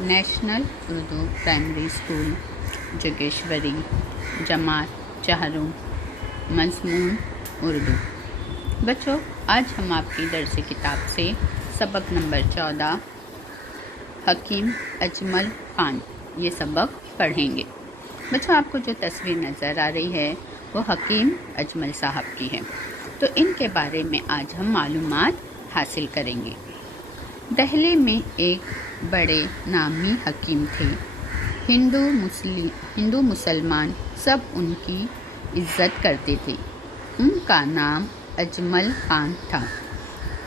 National Urdu primary school جوگیشوری، جماعت چہارم، مضمون اردو۔ بچوں، آج ہم آپ کی درس کتاب سے سبق نمبر 14 حکیم اجمل خان یہ سبق پڑھیں گے۔ بچوں، آپ کو جو تصویر نظر آ رہی ہے وہ حکیم اجمل صاحب کی ہے، تو ان کے بارے میں آج ہم معلومات حاصل کریں گے۔ دہلی میں ایک بڑے نامی حکیم تھے۔ ہندو مسلمان سب ان کی عزت کرتے تھے۔ ان کا نام اجمل خان تھا۔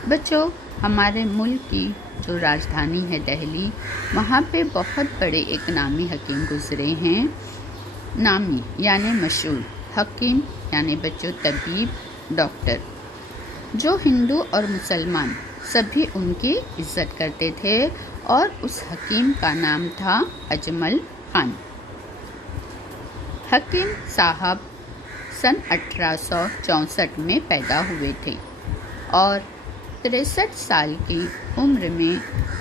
بچوں، ہمارے ملک کی جو راجدھانی ہے دہلی، وہاں پہ بہت بڑے ایک نامی حکیم گزرے ہیں۔ نامی یعنی مشہور، حکیم یعنی بچوں طبیب، ڈاکٹر، جو ہندو اور مسلمان سبھی ان کی عزت کرتے تھے، اور اس حکیم کا نام تھا اجمل خان۔ حکیم صاحب سن 1864 میں پیدا ہوئے تھے اور 63 سال کی عمر میں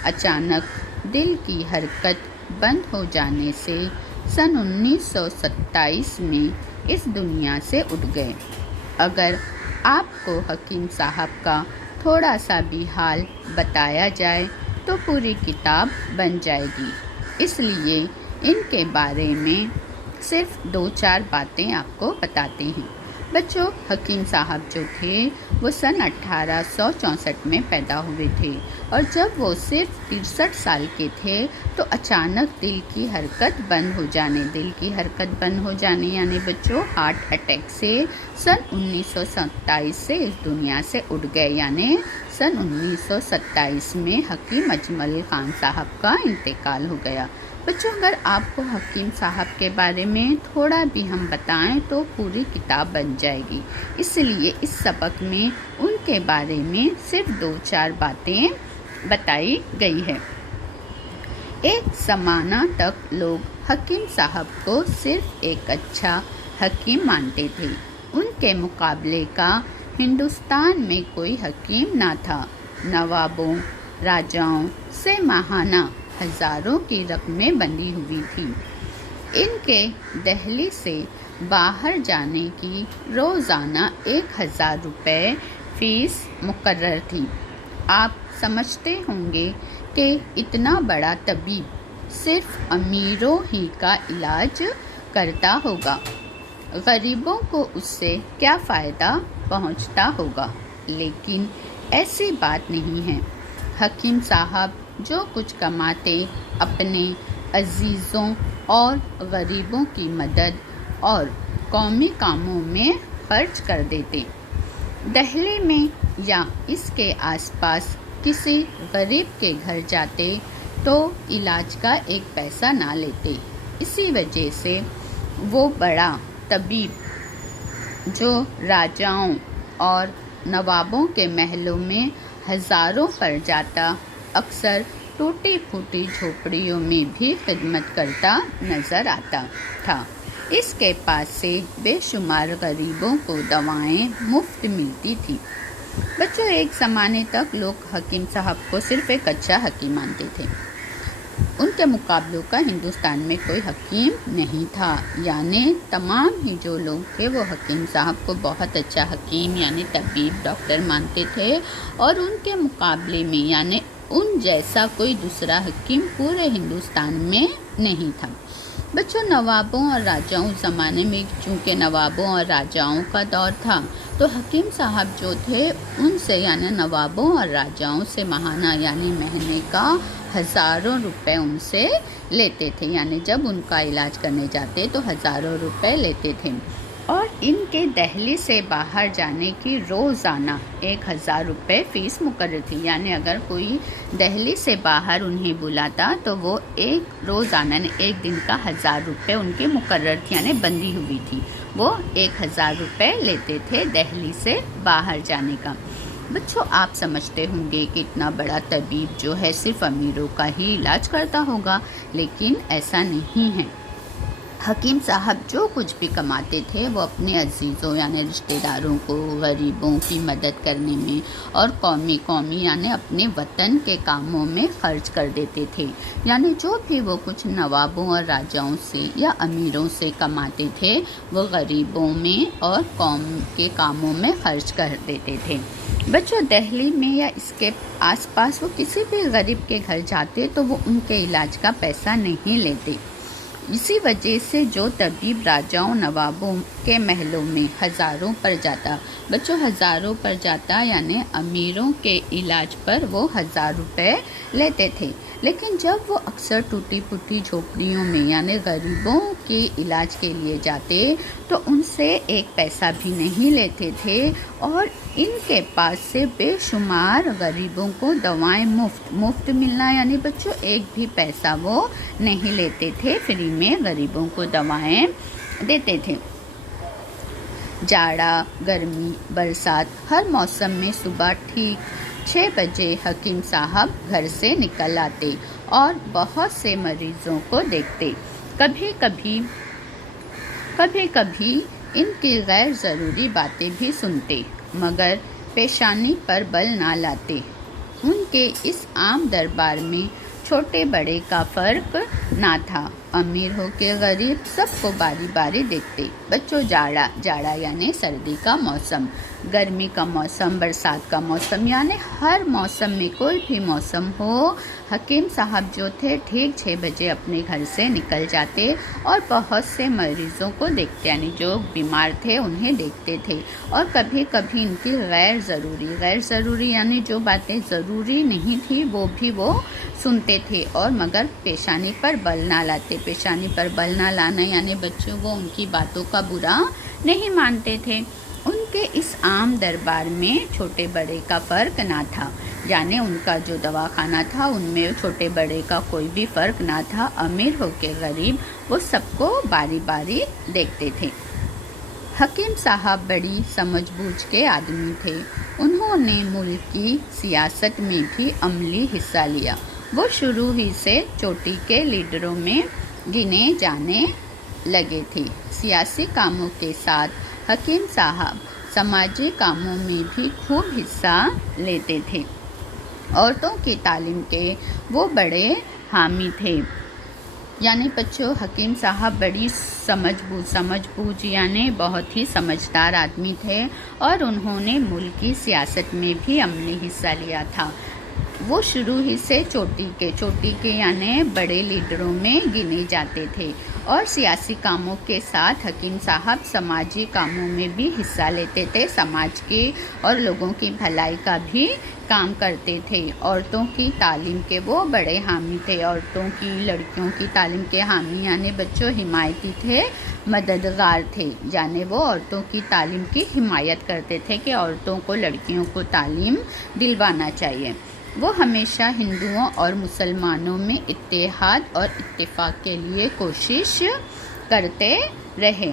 اچانک دل کی حرکت بند ہو جانے سے سن 1927 میں اس دنیا سے اٹھ گئے۔ اگر آپ کو حکیم صاحب کا تھوڑا سا بھی حال بتایا جائے تو پوری کتاب بن جائے گی، اس لیے ان کے بارے میں صرف 2-4 باتیں آپ کو بتاتے ہیں۔ بچوں، حکیم صاحب جو تھے وہ سن 1864 میں پیدا ہوئے تھے، اور جب وہ صرف 63 سال کے تھے تو اچانک دل کی حرکت بند ہو جانے یعنی بچوں ہارٹ اٹیک سے سن 1927 سے اس دنیا سے اٹھ گئے، یعنی سن 1927 میں حکیم اجمل خان صاحب کا انتقال ہو گیا۔ بچوں، اگر آپ کو حکیم صاحب کے بارے میں تھوڑا بھی ہم بتائیں تو پوری کتاب بن جائے گی، اس لیے اس سبق میں ان کے بارے میں صرف 2-4 باتیں بتائی گئی ہے۔ ایک زمانہ تک لوگ حکیم صاحب کو صرف ایک اچھا حکیم مانتے تھے۔ ان کے مقابلے کا ہندوستان میں کوئی حکیم نہ تھا۔ نوابوں، راجاؤں سے ماہانہ ہزاروں کی رقمیں بندھی ہوئی تھی۔ ان کے دہلی سے باہر جانے کی روزانہ 1000 روپے فیس مقرر تھی۔ آپ سمجھتے ہوں گے کہ اتنا بڑا طبیب صرف امیروں ہی کا علاج کرتا ہوگا، غریبوں کو اس سے کیا فائدہ پہنچتا ہوگا، لیکن ایسی بات نہیں ہے۔ حکیم صاحب جو کچھ کماتے اپنے عزیزوں اور غریبوں کی مدد اور قومی کاموں میں خرچ کر دیتے۔ دہلی میں یا اس کے آس پاس کسی غریب کے گھر جاتے تو علاج کا ایک پیسہ نہ لیتے۔ اسی وجہ سے وہ بڑا طبیب جو راجاؤں اور نوابوں کے محلوں میں ہزاروں پر جاتا، اکثر ٹوٹی پھوٹی جھوپڑیوں میں بھی خدمت کرتا نظر آتا تھا۔ اس کے پاس سے بے شمار غریبوں کو دوائیں مفت ملتی تھی۔ بچوں، ایک زمانے تک لوگ حکیم صاحب کو صرف ایک اچھا حکیم مانتے تھے۔ ان کے مقابلوں کا ہندوستان میں کوئی حکیم نہیں تھا، یعنی تمام ہی جو لوگ تھے وہ حکیم صاحب کو بہت اچھا حکیم یعنی طبیب، ڈاکٹر مانتے تھے، اور ان کے مقابلے میں یعنی ان جیسا کوئی دوسرا حکیم پورے ہندوستان میں نہیں تھا۔ بچوں، نوابوں اور راجاؤں زمانے میں چونکہ نوابوں اور راجاؤں کا دور تھا، تو حکیم صاحب جو تھے ان سے یعنی نوابوں اور راجاؤں سے ماہانہ یعنی مہینے کا ہزاروں روپے ان سے لیتے تھے، یعنی جب ان کا علاج کرنے جاتے تو ہزاروں روپے لیتے تھے، اور ان کے دہلی سے باہر جانے کی روزانہ 1000 روپے فیس مقرر تھی، یعنی اگر کوئی دہلی سے باہر انہیں بلاتا تو وہ روزانہ ایک دن کا 1000 روپے ان کے مقرر تھی، یعنی بندی ہوئی تھی، وہ 1000 روپے لیتے تھے دہلی سے باہر جانے کا۔ بچوں، آپ سمجھتے ہوں گے کہ اتنا بڑا طبیب جو ہے صرف امیروں کا ہی علاج کرتا ہوگا، لیکن ایسا نہیں ہے۔ حکیم صاحب جو کچھ بھی کماتے تھے وہ اپنے عزیزوں یعنی رشتہ داروں کو غریبوں کی مدد کرنے میں اور قومی یعنی اپنے وطن کے کاموں میں خرچ کر دیتے تھے. یعنی جو بھی وہ کچھ نوابوں اور راجاؤں سے یا امیروں سے کماتے تھے وہ غریبوں میں اور قوم کے کاموں میں خرچ کر دیتے تھے. بچوں، دہلی میں یا اس کے آس پاس وہ کسی بھی غریب کے گھر جاتے تو وہ ان کے علاج کا پیسہ نہیں لیتے. اسی وجہ سے جو طبیب راجاؤں نوابوں کے محلوں میں ہزاروں پر جاتا یعنی امیروں کے علاج پر وہ 1000 روپے لیتے تھے. لیکن جب وہ اکثر ٹوٹی پھوٹی جھوپڑیوں میں یعنی غریبوں کے علاج کے لیے جاتے تو ان سے ایک پیسہ بھی نہیں لیتے تھے اور ان کے پاس سے بے شمار غریبوں کو دوائیں مفت ملنا یعنی بچوں ایک بھی پیسہ وہ نہیں لیتے تھے، فری میں غریبوں کو دوائیں دیتے تھے. جاڑا، گرمی، برسات، ہر موسم میں صبح ٹھیک 6 بجے حکیم صاحب گھر سے نکل آتے اور بہت سے مریضوں کو دیکھتے. کبھی کبھی ان کی غیر ضروری باتیں بھی سنتے مگر پیشانی پر بل نہ لاتے. ان کے اس عام دربار میں چھوٹے بڑے کا فرق نہ تھا، امیر ہو کے غریب سب کو باری باری دیکھتے. بچوں، جاڑا یعنی سردی کا موسم، گرمی کا موسم، برسات کا موسم یعنی ہر موسم میں کوئی بھی موسم ہو حکیم صاحب جو تھے ٹھیک 6 بجے اپنے گھر سے نکل جاتے اور بہت سے مریضوں کو دیکھتے یعنی جو بیمار تھے انہیں دیکھتے تھے. اور کبھی کبھی ان کی غیر ضروری یعنی جو باتیں ضروری نہیں تھی وہ بھی وہ سنتے تھے اور مگر پیشانی پر بل نہ لاتے. پیشانی پر بل نہ لانا یعنی بچوں وہ ان کی باتوں کا برا نہیں مانتے تھے. ان کے اس عام دربار میں چھوٹے بڑے کا فرق نہ تھا، یعنی ان کا جو دواخانہ تھا ان میں چھوٹے بڑے کا کوئی بھی فرق نہ تھا. امیر ہو کے غریب وہ سب کو باری باری دیکھتے تھے. حکیم صاحب بڑی سمجھ بوجھ کے آدمی تھے. انہوں نے ملک کی سیاست میں بھی عملی حصہ لیا. وہ شروع ہی سے چوٹی کے لیڈروں میں گنے جانے لگے تھے. سیاسی کاموں کے ساتھ حکیم صاحب سماجی کاموں میں بھی خوب حصہ لیتے تھے. عورتوں کی تعلیم کے وہ بڑے حامی تھے. یعنی بچوں حکیم صاحب بڑی سمجھ بوجھ یعنی بہت ہی سمجھدار آدمی تھے اور انہوں نے ملک کی سیاست میں بھی عملی حصہ لیا تھا. وہ شروع ہی سے چوٹی کے یعنی بڑے لیڈروں میں گنے جاتے تھے اور سیاسی کاموں کے ساتھ حکیم صاحب سماجی کاموں میں بھی حصہ لیتے تھے. سماج کے اور لوگوں کی بھلائی کا بھی کام کرتے تھے. عورتوں کی تعلیم کے وہ بڑے حامی تھے. عورتوں کی لڑکیوں کی تعلیم کے حامی یعنی بچوں حمایتی تھے، مددگار تھے. یعنی وہ عورتوں کی تعلیم کی حمایت کرتے تھے کہ عورتوں کو لڑکیوں کو تعلیم دلوانا چاہیے. وہ ہمیشہ ہندوؤں اور مسلمانوں میں اتحاد اور اتفاق کے لیے کوشش کرتے رہے.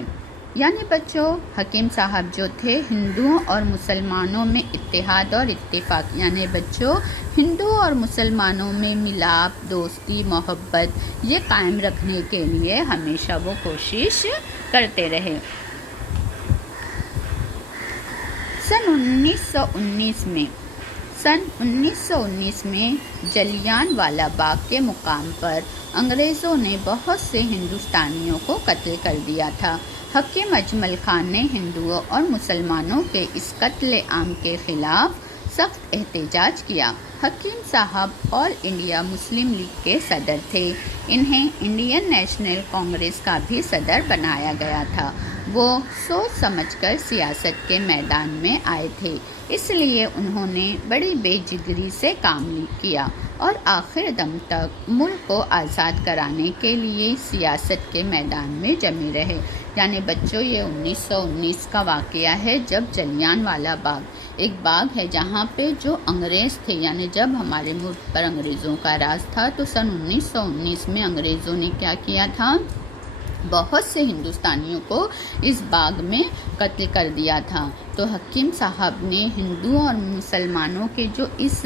یعنی بچوں حکیم صاحب جو تھے ہندوؤں اور مسلمانوں میں اتحاد اور اتفاق یعنی بچوں ہندوؤں اور مسلمانوں میں ملاپ، دوستی، محبت یہ قائم رکھنے کے لیے ہمیشہ وہ کوشش کرتے رہے. سن 1919 میں جلیان والا باغ کے مقام پر انگریزوں نے بہت سے ہندوستانیوں کو قتل کر دیا تھا. حکیم اجمل خان نے ہندوؤں اور مسلمانوں کے اس قتل عام کے خلاف سخت احتجاج کیا. حکیم صاحب آل انڈیا مسلم لیگ کے صدر تھے. انہیں انڈین نیشنل کانگریس کا بھی صدر بنایا گیا تھا. وہ سوچ سمجھ کر سیاست کے میدان میں آئے تھے، اس لیے انہوں نے بڑی بے جگری سے کام کیا اور آخر دم تک ملک کو آزاد کرانے کے لیے سیاست کے میدان میں جمے رہے. یعنی بچوں یہ 1919 کا واقعہ ہے جب جلیان والا باغ ایک باغ ہے جہاں پہ جو انگریز تھے یعنی جب ہمارے ملک پر انگریزوں کا راج تھا تو سن 1919 میں انگریزوں نے کیا کیا تھا، بہت سے ہندوستانیوں کو اس باغ میں قتل کر دیا تھا. تو حکیم صاحب نے ہندوؤں اور مسلمانوں کے جو اس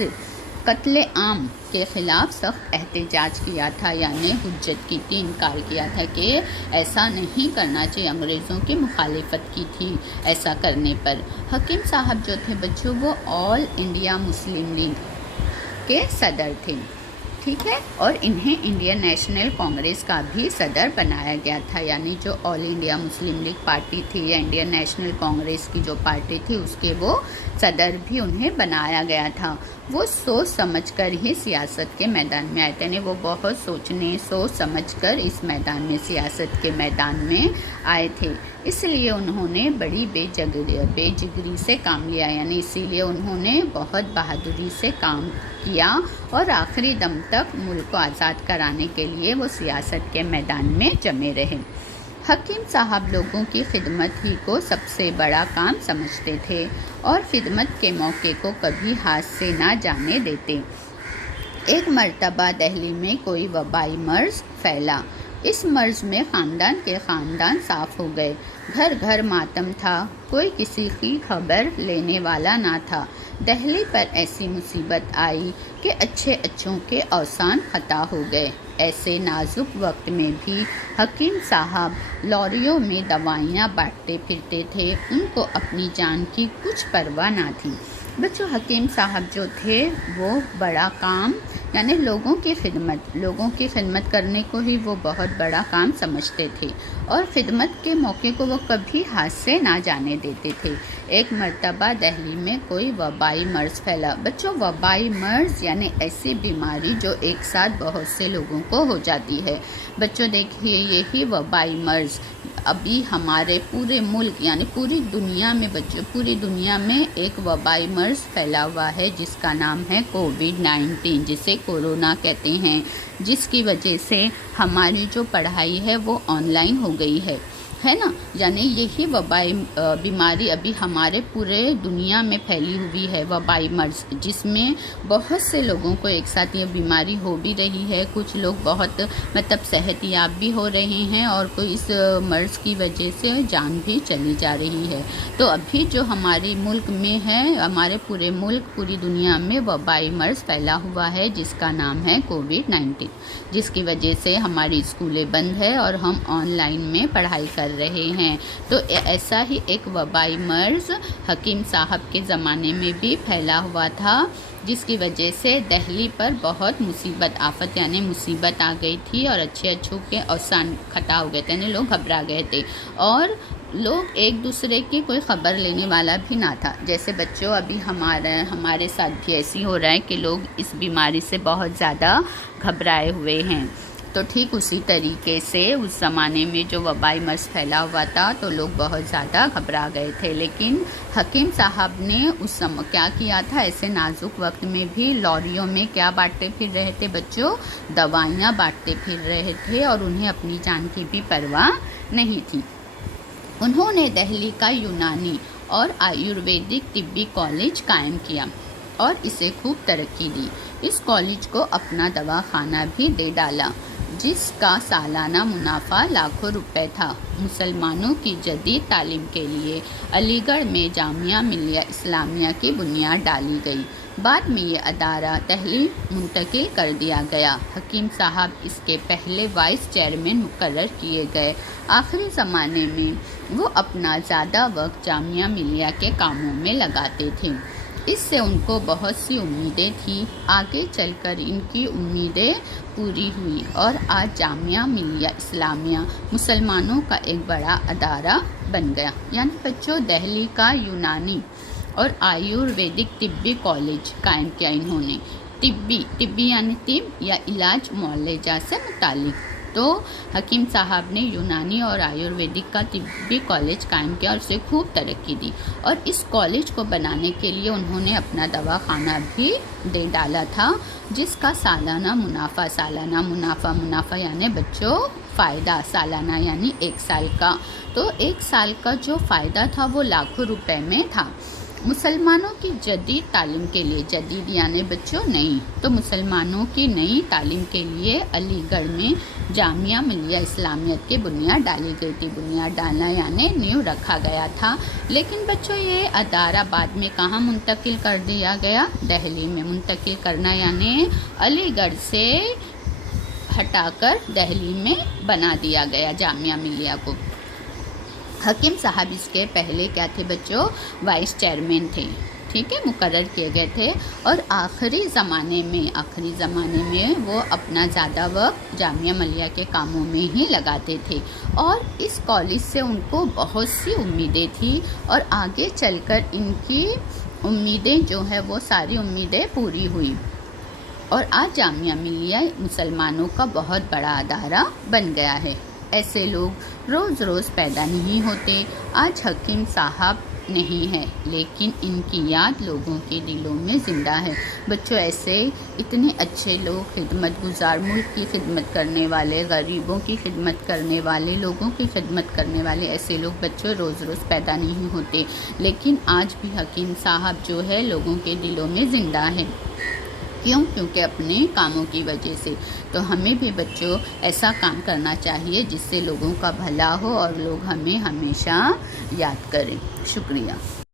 قتل عام کے خلاف سخت احتجاج کیا تھا، یعنی حجت کی تھی، انکار کیا تھا کہ ایسا نہیں کرنا چاہیے، انگریزوں کی مخالفت کی تھی ایسا کرنے پر۔ حکیم صاحب جو تھے بچوں وہ آل انڈیا مسلم لیگ کے صدر تھے، ٹھیک ہے، اور انہیں انڈین نیشنل کانگریس کا بھی صدر بنایا گیا تھا، یعنی جو آل انڈیا مسلم لیگ پارٹی تھی یا انڈین نیشنل کانگریس کی جو پارٹی تھی اس کے وہ صدر بھی انہیں بنایا گیا تھا۔ وہ سوچ سمجھ کر ہی سیاست کے میدان میں آئے تھے، یعنی وہ بہت سوچ سمجھ کر اس میدان میں، سیاست کے میدان میں آئے تھے، اس لیے انہوں نے بڑی بے جگری سے کام لیا، یعنی اسی لیے انہوں نے بہت بہادری سے کام کیا اور آخری دم تک ملک کو آزاد کرانے کے لیے وہ سیاست کے میدان میں جمے رہے۔ حکیم صاحب لوگوں کی خدمت ہی کو سب سے بڑا کام سمجھتے تھے اور خدمت کے موقع کو کبھی ہاتھ سے نہ جانے دیتے۔ ایک مرتبہ دہلی میں کوئی وبائی مرض پھیلا، اس مرض میں خاندان کے خاندان صاف ہو گئے، گھر گھر ماتم تھا، کوئی کسی کی خبر لینے والا نہ تھا۔ دہلی پر ایسی مصیبت آئی کہ اچھوں کے اوسان خطا ہو گئے۔ ایسے نازک وقت میں بھی حکیم صاحب لاریوں میں دوائیاں بانٹتے پھرتے تھے، ان کو اپنی جان کی کچھ پرواہ نہ تھی۔ بچوں حکیم صاحب جو تھے وہ بڑا کام یعنی لوگوں کی خدمت کرنے کو ہی وہ بہت بڑا کام سمجھتے تھے اور خدمت کے موقع کو وہ کبھی ہاتھ سے نہ جانے دیتے تھے۔ ایک مرتبہ دہلی میں کوئی وبائی مرض پھیلا۔ بچوں وبائی مرض یعنی ایسی بیماری جو ایک ساتھ بہت سے لوگوں کو ہو جاتی ہے۔ بچوں دیکھیے یہی وبائی مرض ابھی ہمارے پورے ملک یعنی پوری دنیا میں ایک وبائی مرض پھیلا ہوا ہے جس کا نام ہے کووڈ-19، جسے کورونا کہتے ہیں، جس کی وجہ سے ہماری جو پڑھائی ہے وہ آن لائن ہو گئی ہے نا، یعنی یہی وبائی بیماری ابھی ہمارے پورے دنیا میں پھیلی ہوئی ہے، وبائی مرض، جس میں بہت سے لوگوں کو ایک ساتھ یہ بیماری ہو بھی رہی ہے، کچھ لوگ بہت صحت یاب بھی ہو رہے ہیں اور کوئی اس مرض کی وجہ سے جان بھی چلی جا رہی ہے۔ تو ابھی جو ہمارے ملک میں ہے، ہمارے پورے ملک پوری دنیا میں وبائی مرض پھیلا ہوا ہے جس کا نام ہے کووڈ-19، جس کی وجہ سے ہماری اسکولیں بند ہے اور ہم آن لائن میں پڑھائی کر رہے ہیں۔ تو ایسا ہی ایک وبائی مرض حکیم صاحب کے زمانے میں بھی پھیلا ہوا تھا جس کی وجہ سے دہلی پر بہت آفت یعنی مصیبت آ گئی تھی اور اچھوں کے اوسان خطا ہو گئے تھے، یعنی لوگ گھبرا گئے تھے اور لوگ ایک دوسرے کی کوئی خبر لینے والا بھی نہ تھا۔ جیسے بچوں ابھی ہمارے ساتھ بھی ایسی ہو رہا ہے کہ لوگ اس بیماری سے بہت زیادہ گھبرائے ہوئے ہیں، تو ٹھیک اسی طریقے سے اس زمانے میں جو وبائی مرض پھیلا ہوا تھا تو لوگ بہت زیادہ گھبرا گئے تھے، لیکن حکیم صاحب نے کیا کیا تھا، ایسے نازک وقت میں بھی لاریوں میں کیا بانٹتے پھر رہے تھے بچوں، دوائیاں بانٹتے پھر رہے تھے اور انہیں اپنی جان کی بھی پرواہ نہیں تھی۔ انہوں نے دہلی کا یونانی اور آیورویدک طبی کالج قائم کیا اور اسے خوب ترقی دی۔ اس کالج کو اپنا دواخانہ بھی دے ڈالا جس کا سالانہ منافع لاکھوں روپے تھا۔ مسلمانوں کی جدید تعلیم کے لیے علی گڑھ میں جامعہ ملیہ اسلامیہ کی بنیاد ڈالی گئی۔ بعد میں یہ ادارہ دہلی منتقل کر دیا گیا۔ حکیم صاحب اس کے پہلے وائس چیئرمین مقرر کیے گئے۔ آخری زمانے میں وہ اپنا زیادہ وقت جامعہ ملیہ کے کاموں میں لگاتے تھے، اس سے ان کو بہت سی امیدیں تھیں۔ آگے چل کر ان کی امیدیں پوری ہوئی اور آج جامعہ ملیہ اسلامیہ مسلمانوں کا ایک بڑا ادارہ بن گیا۔ یعنی بچوں دہلی کا یونانی اور آیورویدک طبی کالج قائم کیا انہوں نے، طبی یعنی طب یا علاج معالجہ سے متعلق۔ تو حکیم صاحب نے یونانی اور آیورویدک کا طبی کالج قائم کیا اور اسے خوب ترقی دی، اور اس کالج کو بنانے کے لیے انہوں نے اپنا دواخانہ بھی دے ڈالا تھا جس کا سالانہ منافع یعنی بچوں فائدہ، سالانہ یعنی ایک سال کا، تو ایک سال کا جو فائدہ تھا وہ لاکھوں روپے میں تھا۔ مسلمانوں کی جدید تعلیم کے لیے، جدید یعنی بچوں نئی، تو مسلمانوں کی نئی تعلیم کے لیے علی گڑھ میں جامعہ ملیہ اسلامیت کی بنیاد ڈالی گئی تھی۔ بنیاد ڈالنا یعنی نیو رکھا گیا تھا، لیکن بچوں یہ ادارہ بعد میں کہاں منتقل کر دیا گیا؟ دہلی میں منتقل کرنا، یعنی علی گڑھ سے ہٹا کر دہلی میں بنا دیا گیا جامعہ ملیہ کو۔ حکیم صاحب اس کے پہلے کیا تھے بچوں؟ وائس چیئرمین تھے، ٹھیک ہے، مقرر کیے گئے تھے، اور آخری زمانے میں وہ اپنا زیادہ وقت جامعہ ملیہ کے کاموں میں ہی لگاتے تھے، اور اس کالج سے ان کو بہت سی امیدیں تھیں، اور آگے چل کر ان کی امیدیں جو ہے وہ ساری امیدیں پوری ہوئی، اور آج جامعہ ملیہ مسلمانوں کا بہت بڑا ادارہ بن گیا ہے۔ ایسے لوگ روز روز پیدا نہیں ہوتے۔ آج حکیم صاحب نہیں ہے، لیکن ان کی یاد لوگوں کے دلوں میں زندہ ہے۔ بچوں ایسے اتنے اچھے لوگ، خدمت گزار، ملک کی خدمت کرنے والے، غریبوں کی خدمت کرنے والے، لوگوں کی خدمت کرنے والے ایسے لوگ بچوں روز روز پیدا نہیں ہوتے، لیکن آج بھی حکیم صاحب جو ہے لوگوں کے دلوں میں زندہ ہے۔ کیونکہ اپنے کاموں کی وجہ سے۔ تو ہمیں بھی بچوں ایسا کام کرنا چاہیے جس سے لوگوں کا بھلا ہو اور لوگ ہمیں ہمیشہ یاد کریں۔ شکریہ۔